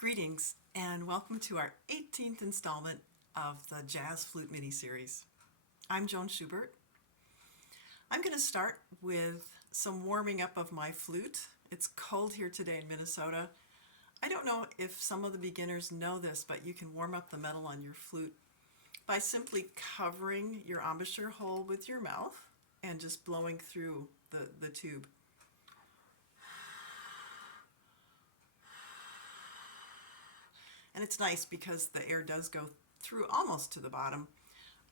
Greetings and welcome to our 18th installment of the Jazz Flute mini-series. I'm Joan Schubert. I'm going to start with some warming up of my flute. It's cold here today in Minnesota. I don't know if some of the beginners know this, but you can warm up the metal on your flute by simply covering your embouchure hole with your mouth and just blowing through the tube. And it's nice because the air does go through almost to the bottom.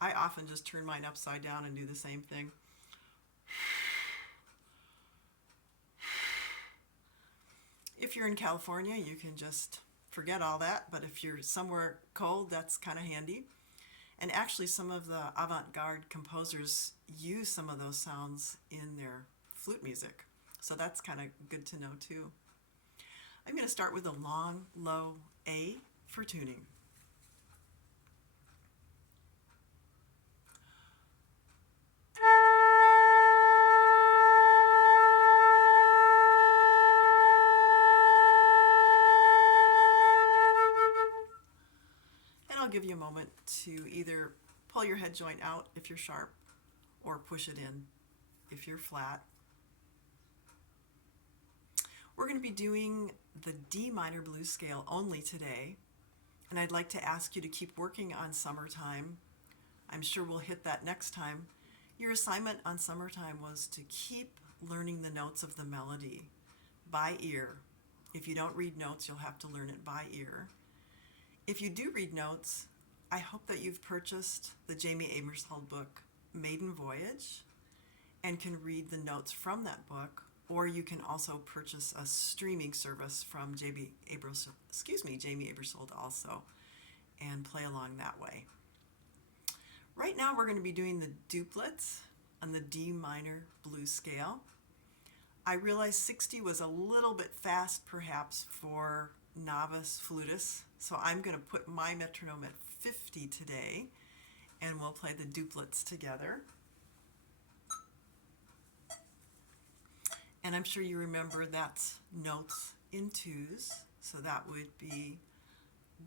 I often just turn mine upside down and do the same thing. If you're in California, you can just forget all that, but if you're somewhere cold, that's kind of handy. And actually, some of the avant-garde composers use some of those sounds in their flute music, so that's kind of good to know too. I'm going to start with a long, low A for tuning. And I'll give you a moment to either pull your head joint out if you're sharp or push it in if you're flat. We're going to be doing the D minor blues scale only today, and I'd like to ask you to keep working on Summertime. I'm sure we'll hit that next time. Your assignment on Summertime was to keep learning the notes of the melody by ear. If you don't read notes, you'll have to learn it by ear. If you do read notes, I hope that you've purchased the Jamie Aebersold book, Maiden Voyage, and can read the notes from that book. Or you can also purchase a streaming service from Jamie Aebersold also, and play along that way. Right now we're going to be doing the duplets on the D minor blues scale. I realized 60 was a little bit fast perhaps for novice flutists, so I'm going to put my metronome at 50 today, and we'll play the duplets together. And I'm sure you remember that's notes in twos, so that would be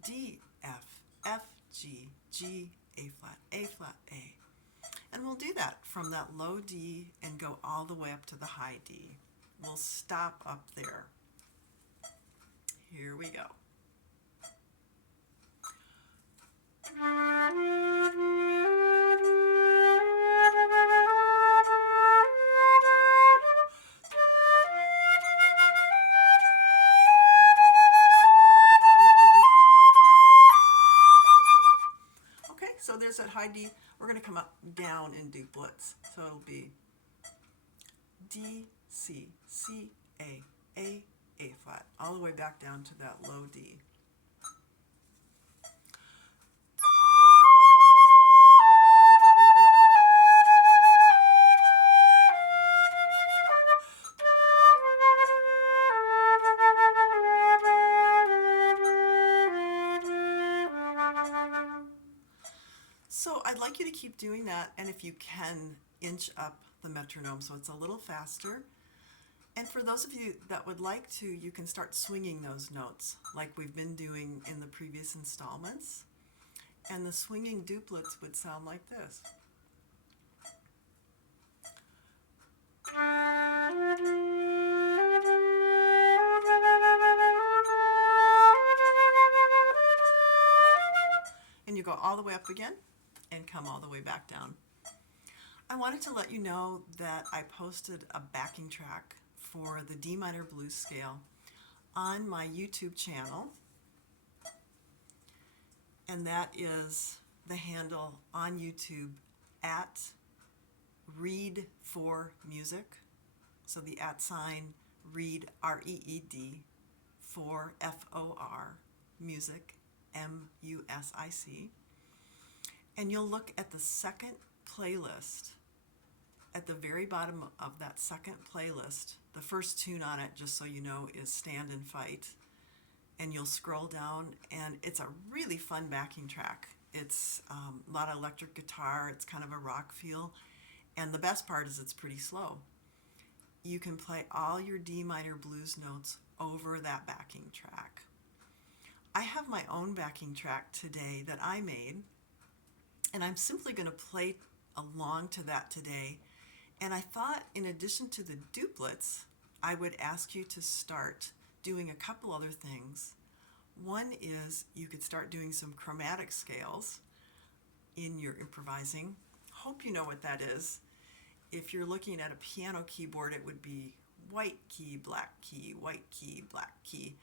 D, F, F, G, G, A flat, A. And we'll do that from that low D and go all the way up to the high D. We'll stop up there. Here we go. So there's that high D. We're going to come up down in duplets. So it'll be D, C, C, A flat, all the way back down to that low D. So I'd like you to keep doing that, and if you can, inch up the metronome so it's a little faster. And for those of you that would like to, you can start swinging those notes like we've been doing in the previous installments. And the swinging duplets would sound like this. And you go all the way up again and come all the way back down. I wanted to let you know that I posted a backing track for the D minor blues scale on my YouTube channel, and that is the handle on YouTube at Reed for Music. So the at sign Reed, R-E-E-D, for F-O-R, music, M-U-S-I-C. And you'll look at the second playlist. At the very bottom of that second playlist, the first tune on it, just so you know, is Stand and Fight. And you'll scroll down, and it's a really fun backing track. It's a lot of electric guitar. It's kind of a rock feel. And the best part is it's pretty slow. You can play all your D minor blues notes over that backing track. I have my own backing track today that I made, and I'm simply going to play along to that today. And I thought, in addition to the duplets, I would ask you to start doing a couple other things. One is you could start doing some chromatic scales in your improvising. Hope you know what that is. If you're looking at a piano keyboard, it would be white key, black key, white key, black key.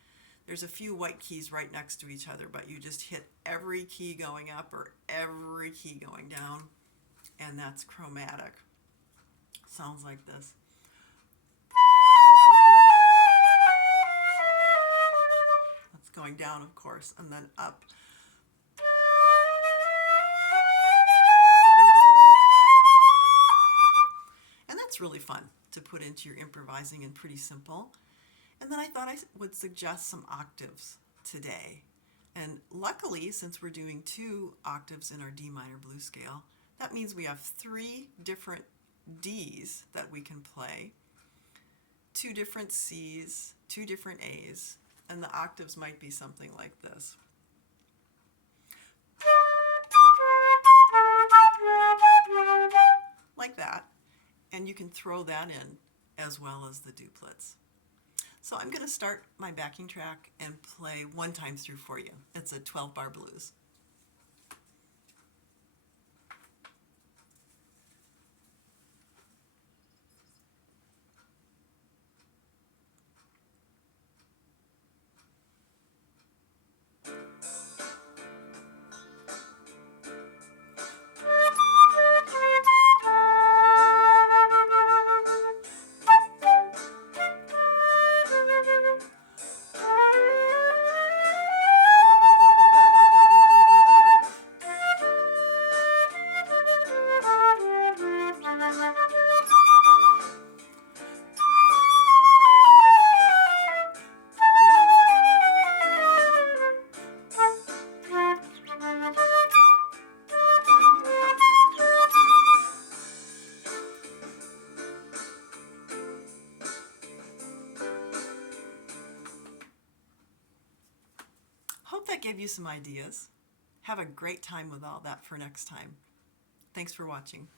There's a few white keys right next to each other, but you just hit every key going up or every key going down, and that's chromatic. Sounds like this. That's going down, of course, and then up. And that's really fun to put into your improvising and pretty simple. And then I thought I would suggest some octaves today. And luckily, since we're doing 2 octaves in our D minor blues scale, that means we have 3 different Ds that we can play, 2 different Cs, 2 different As, and the octaves might be something like this. Like that. And you can throw that in as well as the duplets. So I'm going to start my backing track and play 1 time through for you. It's a 12-bar blues. Hope that gave you some ideas. Have a great time with all that for next time. Thanks for watching.